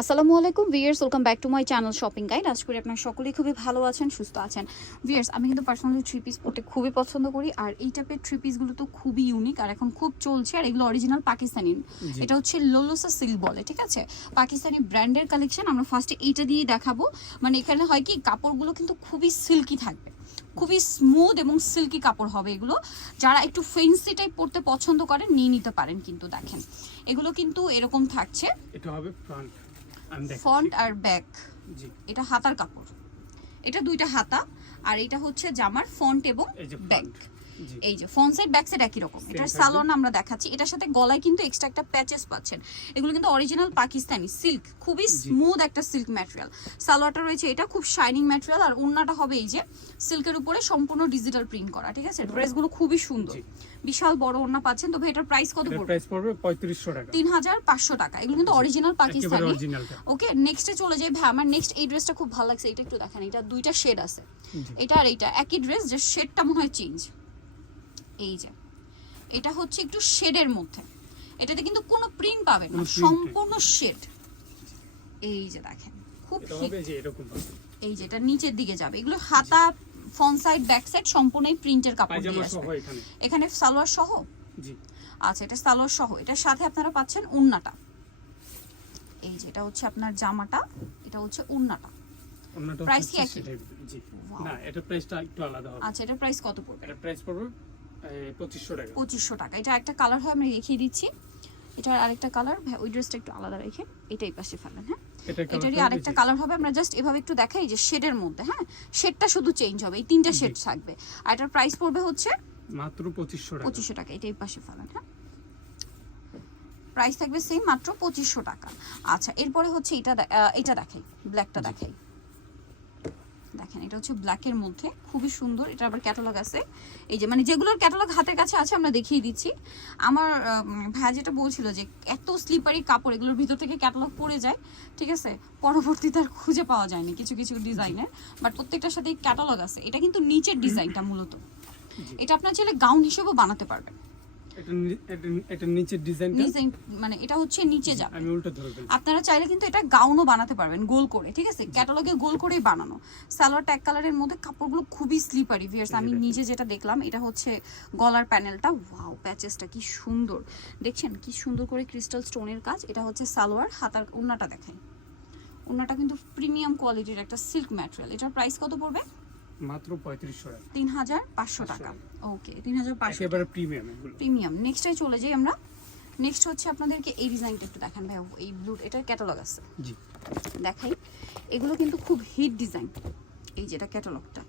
আসসালামু আলাইকুম viewers welcome back to my channel shopping guide আজ করি আপনার সকলেই খুবই ভালো আছেন সুস্থ আছেন। ভিয়ার্স আমি কিন্তু পার্সোনালি থ্রি পিস পরতে খুবই পছন্দ করি আর এই টাইপের থ্রি পিসগুলো তো খুবই ইউনিক আর এখন খুব চলছে আর এগুলো অরিজিনাল পাকিস্তানি। এটা হচ্ছে লোলোসা সিল্ক বলে ঠিক আছে? পাকিস্তানি ব্র্যান্ডের কালেকশন আমরা ফার্স্টে এইটা দিয়েই দেখাবো। মানে এখানে হয় কি কাপড়গুলো কিন্তু খুবই সিল্কি থাকবে। খুবই স্মুথ এবং সিল্কি কাপড় হবে এগুলো। যারা একটু ফেন্সি টাইপ পরতে পছন্দ করেন নিয়ে নিতে পারেন কিন্তু দেখেন। এগুলো কিন্তু এরকম থাকছে। এটা হবে ফ্রন্ট ফ্রন্ট আর ব্যাক। এটা হাতার কাপড়। এটা দুইটা হাতা আর এটা হচ্ছে জামার ফন্ট এবং ব্যাক। এই যে ফ্রন্ট সাইড ব্যাক সাইড একই রকম। এটার। সালোয়ার আমরা দেখাচ্ছি। এটার সাথে গলায় কিন্তু এক্সট্রা একটা প্যাচেস পাচ্ছেন। এগুলো কিন্তু অরিজিনাল পাকিস্তানি সিল্ক খুবই স্মুথ একটা সিল্ক ম্যাটেরিয়াল সালোয়ারটা রয়েছে এটা খুব শাইনিং ম্যাটেরিয়াল আর ওড়নাটা হবে এই যে সিল্কের উপরে সম্পূর্ণ ডিজিটাল প্রিন্ট করা ঠিক আছে? ড্রেসগুলো খুবই সুন্দর। বিশাল বড় ওড়না পাচ্ছেন। তবে এটার প্রাইস কত পড়বে? প্রাইস পড়বে পঁয়ত্রিশশো টাকা। তিন হাজার পাঁচশো টাকা। এগুলো কিন্তু অরিজিনাল পাকিস্তানি ওকে নেক্সটে চলে যাই। ভাই আমার নেক্সট এই ড্রেসটা খুব ভালো লাগছে। এটা একটু দেখেন। এটা দুইটা শেড আছে। এটা আর এইটা একই ড্রেস যে শেডটা মনে হয় চেঞ্জ এই যে এটা হচ্ছে একটু শেডের মধ্যে। এটাতে কিন্তু কোনো প্রিন্ট পাবেন না। সম্পূর্ণ শেড। এই যে দেখেন খুব এটা। এই যে এটা নিচের দিকে যাবে। এগুলো হাতা ফ্রন্ট সাইড ব্যাক সাইড সম্পূর্ণই প্রিন্টের কাপড় দিয়ে আসবে। এখানে। সালোয়ার সহ? জি। আচ্ছা এটা সালোয়ার সহ। এটার সাথে আপনারা পাচ্ছেন উন্নাটা এই যে এটা হচ্ছে আপনার জামাটা এটা হচ্ছে উন্নাটা Price কি একই? জি। না এটা প্রাইসটা একটু আলাদা হবে। আচ্ছা এটার প্রাইস কত পড়বে? এটা প্রাইস পড়বে পঁচিশশো টাকা। এটা একটা কালার হয় আমি দেখিয়ে দিচ্ছি। এটার আরেকটা কালার ওই ড্রেসটা একটু আলাদা রেখে এটাই পাশে ফেলেন হ্যাঁ? এটা এটারই আরেকটা কালার হবে আমরা জাস্ট এভাবে একটু দেখাই যে শেডের মধ্যে হ্যাঁ? শেডটা শুধু চেঞ্জ হবে এই তিনটা শেড থাকবে। আর এটার প্রাইস পড়বে হচ্ছে মাত্র পঁচিশশো টাকা। পঁচিশশো টাকা এটাই পাশে ফেলেন হ্যাঁ? প্রাইস থাকবে সেম মাত্র পঁচিশশো টাকা। আচ্ছা এরপরে হচ্ছে এটা এটা দেখাই ব্ল্যাকটা দেখাই। এটা হচ্ছে ব্ল্যাকের মধ্যে খুবই সুন্দর। এটা আবার ক্যাটালগ আছে। এই যে মানে যেগুলোর ক্যাটালগ হাতের কাছে আছে আমরা দেখিয়ে দিচ্ছি। আমার ভাইয়া যেটা বলছিল যে এত স্লিপারি কাপড় এগুলোর ভিতর থেকে ক্যাটালগ পড়ে যায় ঠিক আছে? পরবর্তীতে আর খুঁজে পাওয়া যায়নি কিছু কিছু ডিজাইনের বাট প্রত্যেকটার সাথে ক্যাটালগ আছে। এটা কিন্তু নিচের ডিজাইনটা মূলত। এটা আপনার চাইলে গাউন হিসেবেও বানাতে পারবেন। এটা নিচের ডিজাইনটা। মানে এটা হচ্ছে নিচে যাবে আমি উল্টো ধরে ফেলছি। আপনারা চাইলে কিন্তু এটা গাউনও বানাতে পারবেন গোল করে ঠিক আছে? ক্যাটালগে গোল করেই বানানো। সালোয়ার ট্যাগ কালারের মধ্যে কাপড়গুলো খুবই স্লিপারি ভিয়ার্স আমি নিজে যেটা দেখলাম এটা হচ্ছে গলার প্যানেলটা। ওয়াও প্যাচেসটা কি সুন্দর। দেখছেন কি সুন্দর করে ক্রিস্টাল স্টোনের কাজ। এটা হচ্ছে সালোয়ার হাতার উন্নাটা দেখাই উন্নাটা কিন্তু প্রিমিয়াম কোয়ালিটির একটা সিল্ক ম্যাটেরিয়াল এটার প্রাইস কত পড়বে? মাত্র পঁয়ত্রিশশো টাকা। তিন হাজার পাঁচশো টাকা। ওকে তিন হাজার পাঁচশো একেবারে প্রিমিয়াম প্রিমিয়াম নেক্সটে চলে যাই আমরা। নেক্সট হচ্ছে আপনাদেরকে এই ডিজাইনটা একটু দেখান ভাই এই ব্লু এটার ক্যাটালগ আছে। জি। দেখাই। এগুলো কিন্তু খুব হিট ডিজাইন এই যেটা ক্যাটালগটা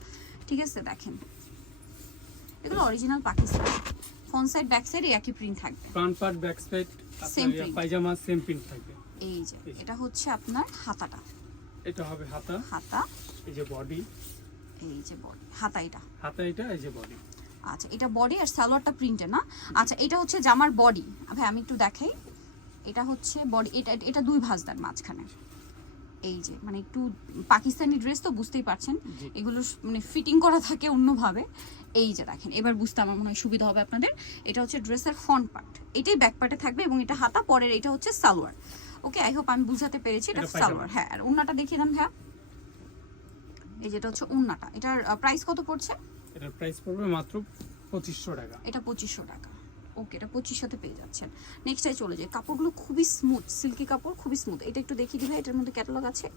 ঠিক আছে দেখেন। এগুলো original Pakistan front side back side একই প্রিন্ট থাকবে। Front part back side print. পায়জামা সেম প্রিন্ট থাকবে। এই যে এই যে। এটা হচ্ছে আপনার হাতাটা। এটা হবে হাতা। হাতা। এই যে বডি এই যে বডি হাতা এটা। হাতা এটা এই যে বডি আচ্ছা এটা বডি আর সালোয়ারটা প্রিন্টে না? আচ্ছা এটা হচ্ছে জামার বডি ভাই আমি একটু দেখাই। এটা হচ্ছে বডি এটা এটা দুই ভাজদার মাঝখানে। এই যে মানে একটু পাকিস্তানি ড্রেস তো বুঝতেই পারছেন। এগুলো মানে ফিটিং করা থাকে অন্যভাবে। এই যে দেখেন এবার বুঝতে আমার মনে হয় সুবিধা হবে আপনাদের। এটা হচ্ছে ড্রেসের ফ্রন্ট পার্ট এটাই ব্যাক পার্টে থাকবে এবং এটা হাতা পরের এটা হচ্ছে সালোয়ার। ওকে আই হোপ আমি বুঝাতে পেরেছি এটা সালোয়ার। হ্যাঁ আর ওন্নাটা দেখিয়ে দেন হ্যাঁ এই যেটা হচ্ছে ওন্নাটা। এটার প্রাইস কত পড়ছে? এটার প্রাইস পড়বে মাত্র পঁচিশশো টাকা। এটা পঁচিশশো টাকা। ওকে এটা পঁচিশশোতে পেয়ে যাচ্ছেন। নেক্সট নেক্সটাই চলে যায় কাপড়গুলো খুবই স্মুথ সিল্কি কাপড় খুবই স্মুথ এটা একটু দেখিয়ে দিলে এটার মধ্যে ক্যাটালগ আছে?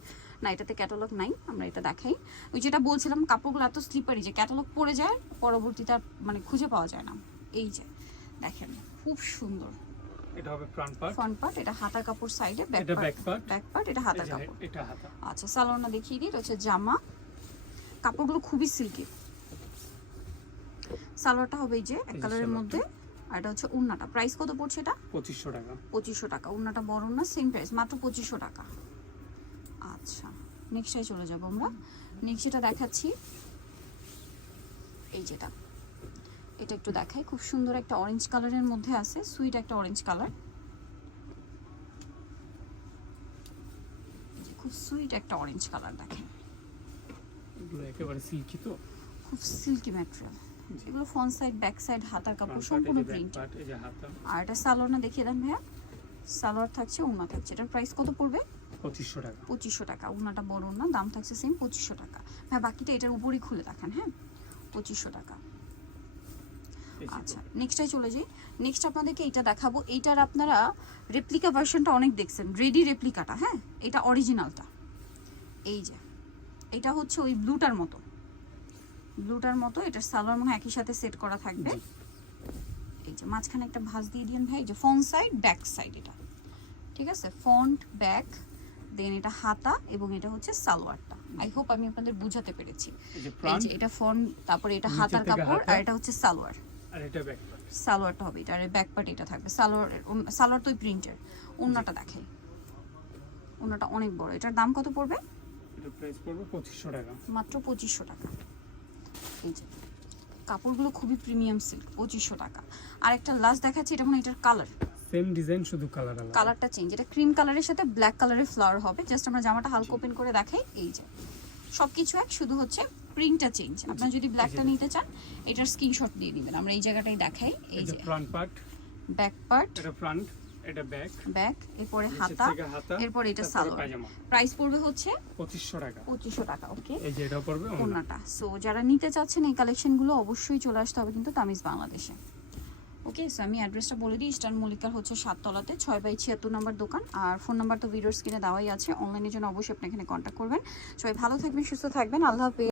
না এটাতে ক্যাটালগ নাই আমরা এটা দেখাই। ওই যেটা বলছিলাম কাপড়গুলো এত স্লিপারি যে ক্যাটালগ পড়ে যায় পরবর্তীতে আর মানে খুঁজে পাওয়া যায় না। এই যে দেখেন খুব সুন্দর। এটা হবে ফ্রন্ট পার্ট ফ্রন্ট পার্ট এটা হাতার কাপড় সাইডে ব্যাক এটা ব্যাক পার্ট ব্যাক পার্ট এটা হাতার কাপড়। এটা হাতা। আচ্ছা সালোয়ারটা দেখিয়ে দিই এটা হচ্ছে জামা। কাপড়গুলো খুবই সিল্কি সালোয়ারটা হবে এই যে এক কালারের মধ্যে আর এটা হচ্ছে উন্নাটা। প্রাইস কত পড়ছে এটা? পঁচিশশো টাকা। পঁচিশশো টাকা। উন্নাটা বড় না সেম প্রাইস মাত্র পঁচিশশো টাকা। আচ্ছা নেক্সটে চলে যাব আমরা। নেক্সট যেটা দেখাচ্ছি এই যেটা। এটা একটু দেখাই। খুব সুন্দর একটা অরেঞ্জ কালারের মধ্যে আছে সুইট একটা অরেঞ্জ কালার খুব সুইট একটা অরেঞ্জ কালার দেখেন। একেবারে সিল্কি তো? খুব সিল্কি ম্যাটেরিয়াল এগুলো ফ্রন্ট সাইড ব্যাক সাইড হাতার কাপড় সম্পূর্ণ প্রিন্ট আর এটা সালোয়ার না দেখিয়ে দেন ভাইয়া। সালোয়ার থাকছে ওনা থাকছে। এটার প্রাইস কত পড়বে? পঁচিশশো টাকা। পঁচিশশো টাকা। ওনাটা বড় না দাম থাকছে সেম পঁচিশশো টাকা। হ্যাঁ বাকিটা এটার উপরেই খুলে দেখান হ্যাঁ? পঁচিশশো টাকা। আচ্ছা নেক্সটটাই চলে যাই। নেক্সট আপনাদেরকে এইটা দেখাবো। এইটার আপনারা রেপ্লিকা ভার্সনটা অনেক দেখছেন। রেডি রেপ্লিকাটা হ্যাঁ? এটা অরিজিনালটা এই যে। এটা হচ্ছে ওই ব্লুটার মতো। ব্লুটার মতো এটার সালোয়ার মনে হয় একই সাথে সেট করা থাকবে। এই যে মাঝখানে একটা ভাঁজ দিয়ে দিন ভাই এই যে ফ্রন্ট সাইড ব্যাক সাইড এটা। ঠিক আছে? ফ্রন্ট ব্যাক দেন এটা হাতা এবং এটা হচ্ছে সালোয়ারটা। আই হোপ আমি আপনাদের বুঝাতে পেরেছি। এই যে ফ্রন্ট এটা ফ্রন্ট তারপরে এটা হাতার কাপড় আর এটা হচ্ছে সালোয়ার। আর এটা ব্যাক সালোয়ারটা হবে এটা আর ব্যাক পার্ট এটা থাকবে। সালোয়ার সালোয়ার তো প্রিন্টের ওন্নাটা দেখে ওন্নাটা অনেক বড়। এটার দাম কত পড়বে? এটা প্রাইস পড়বে পঁচিশশো টাকা। মাত্র পঁচিশশো টাকা। এই যে কাপড়গুলো খুবই প্রিমিয়াম সিল্ক পঁচিশশো টাকা। আর একটা লাস্ট দেখাচ্ছি এটা মানে এটার কালার সেম ডিজাইন শুধু কালার আলাদা। কালারটা চেঞ্জ এটা ক্রিম কালারের সাথে ব্ল্যাক কালারের ফ্লাওয়ার হবে। জাস্ট আমরা জামাটা হালকা ওপেন করে দেখাই এই যে। সবকিছু এক শুধু হচ্ছে প্রিন্টটা চেঞ্জ আপনারা যদি ব্ল্যাকটা নিতে চান এটার স্ক্রিনশট দিয়ে দিবেন। আমরা এই জায়গাটাই দেখাই এই যে ফ্রন্ট পার্ট ব্যাক পার্ট এটা ফ্রন্ট এটা ব্যাক ব্যাক এরপরে হাতা এরপর এটা সালোয়ার। প্রাইস পড়বে হচ্ছে পঁচিশশো টাকা। পঁচিশশো টাকা ওকে? এই যে এটা পড়বে ওড়না। ওনাটা। সো যারা নিতে চাচ্ছেন এই কালেকশনগুলো অবশ্যই চলে আসতে হবে কিন্তু তামিজ বাংলাদেশে। ওকে? সো আমি অ্যাড্রেসটা বলে দিই। ইস্টার্ন মল্লিকার হচ্ছে সাততলাতে ছয় বাই ছিয়াত্তর নম্বর দোকান। আর ফোন নাম্বার তো ভিডিওর স্ক্রিনে দেওয়াই আছে। অনলাইনের জন্য অবশ্যই আপনি এখানে কন্ট্যাক্ট করবেন। সবাই ভালো থাকবেন সুস্থ থাকবেন। আল্লাহ হাফেজ।